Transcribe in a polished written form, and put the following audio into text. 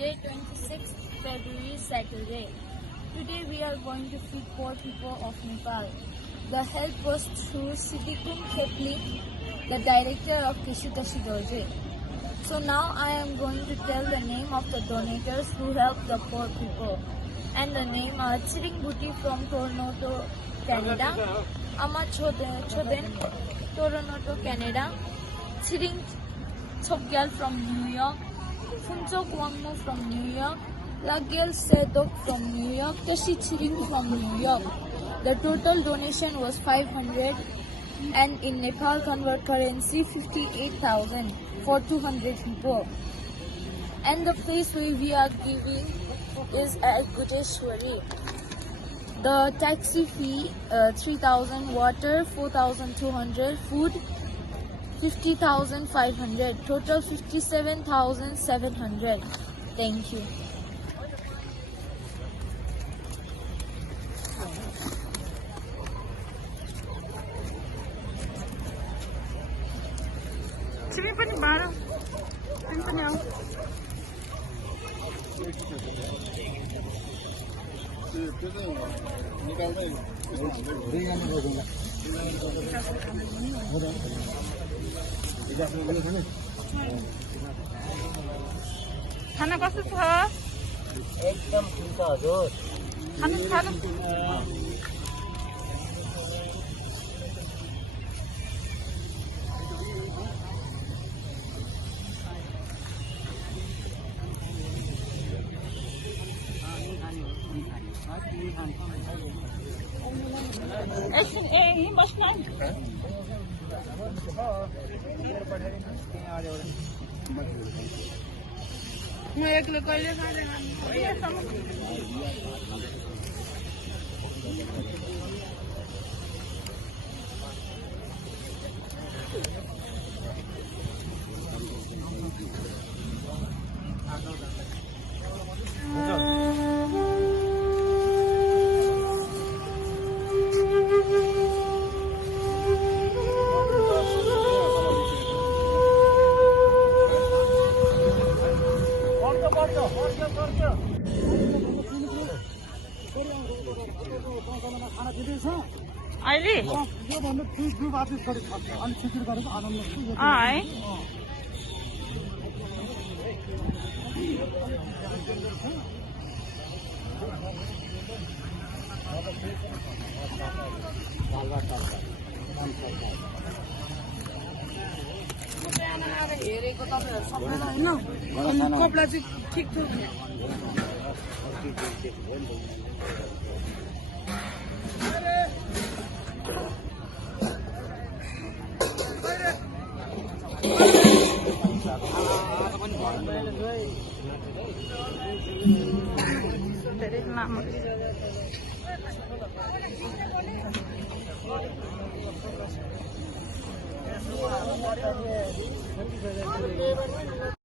Today 26th February Saturday. Today we are going to feed poor people of Nepal. The help was through Siddikun Khepli, the director of Kishutashi Dorje. So now I am going to tell the name of the donators who helped the poor people. And the name are Chiring Bhuti from Toronto, Canada, Ama Choden, Toronto, Canada, Chiring Chokgyal from New York, Phunchok Wangmo from New York, Lagyal Sedok from New York, Tashi Chiring from New York. The total donation was 500 and in Nepal convert currency 58,000 for 200 people. And the place where we are giving is at Guteshwari. The taxi fee 3,000, water 4,200, food 50,500, total 57,700. Thank you. Sini pani bara. Sini pani au. खाना कस्तो छ? एकदम ठीक छ हजुर। खानु एकछिन यहीँ बस्नु म एक्लै कहिले खाँदैन अहिले हेरेको तपाईँहरू सबैलाई होइन कपडा चाहिँ ठिक छ धेरै लामो